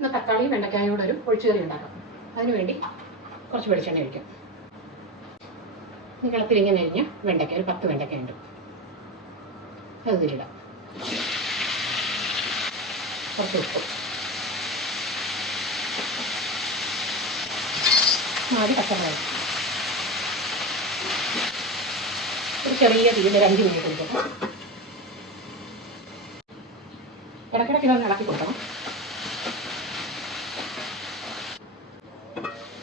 ഇന്ന് തക്കാളി വെണ്ടയ്ക്കായോടെ ഒരു ഒഴിച്ചുകറി ഉണ്ടാക്കാം. അതിനുവേണ്ടി കുറച്ച് വെളിച്ചെണ്ണ ഒഴിക്കാം. നീളത്തിലിങ്ങനെ അരിഞ്ഞ വെണ്ടയ്ക്ക, ഒരു 10 വെണ്ടയ്ക്ക ഉണ്ട്, അത് ഇതിലിടാം. കുറച്ച് ഉപ്പ്, നാല് പച്ചമുളക്, ഒരു ചെറിയ തീയിൽ ഒരു 5 മിനിറ്റ് കൊടുക്കണം. ഇടയ്ക്കിടയ്ക്ക് ഇതൊന്ന് ഇളക്കി കൊടുക്കണം.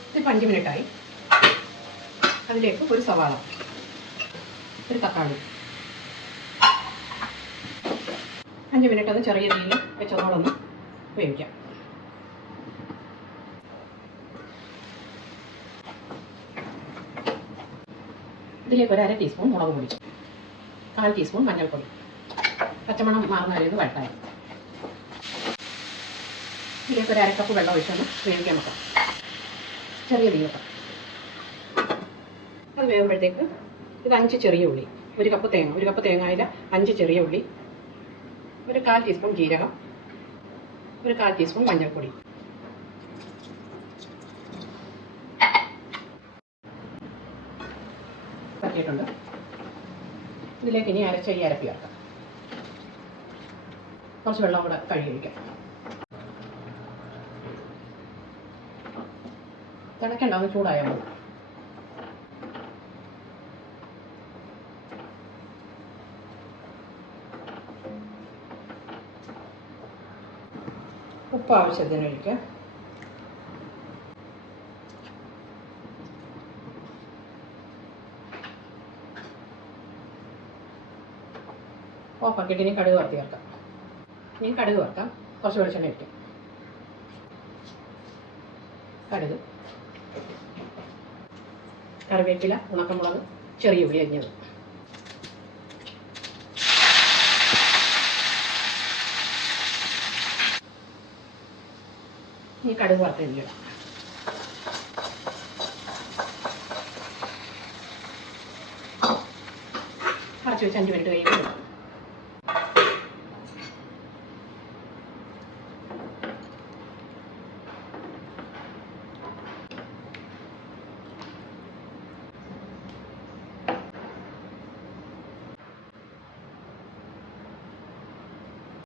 ഇതിപ്പോൾ 5 മിനിറ്റായി. അതിലേക്ക് ഒരു സവാള, ഒരു തക്കാളി, 5 മിനിറ്റ് ഒന്ന് ചെറിയ തീയിൽ വെച്ചതോടൊന്ന് വേവിക്കാം. ഇതിലേക്ക് ഒരു 1/2 ടീസ്പൂൺ മുളക് പൊടി, 1/4 ടീസ്പൂൺ മഞ്ഞൾപ്പൊടി, പച്ചമണം മാറുന്ന വരെ ഇത് വഴറ്റാം. ഇതിലേക്ക് ഒരു 1/2 കപ്പ് വെള്ളം ഒഴിച്ചൊന്ന് വേവിക്കാൻ വെക്കാം, ചെറിയ തീ വെക്കാം. അത് വേകുമ്പോഴത്തേക്ക് ഇത് 5 ചെറിയ ഉള്ളി, 1 കപ്പ് തേങ്ങ, 1 കപ്പ് തേങ്ങയിൽ 5 ചെറിയ ഉള്ളി, ഒരു 1/4 ടീസ്പൂൺ ജീരകം, ഒരു 1/4 ടീസ്പൂൺ മഞ്ഞൾപ്പൊടി, പറ്റിയിട്ടുണ്ട്. ഇതിലേക്ക് ഇനി അരച്ച ഈ അരപ്പി ചേർക്കാം. കുറച്ച് വെള്ളം കൂടെ കഴുകി ഒഴിക്കാം. തിളക്കണ്ടാവുന്ന ചൂടായാൽ മതി. ഉപ്പ് ആവശ്യത്തിന് ഒഴിക്കാം. ഓഫാക്കിയിട്ട് ഇനി കടുക് വറുത്ത് ചേർക്കാം. ഇനി കടുക് വറുക്കാം. കുറച്ച് വെളിച്ചെണ്ണ ഒഴിക്കാം. കടുക്, കറിവേപ്പില, ഉണക്കമുളക്, ചെറിയ ഉള്ളി അരിഞ്ഞത്, ഈ കടുക് വറുത്ത് അരിഞ്ഞിടാം. അടച്ചു വെച്ച് 5 മിനിറ്റ് കഴിയുമ്പോൾ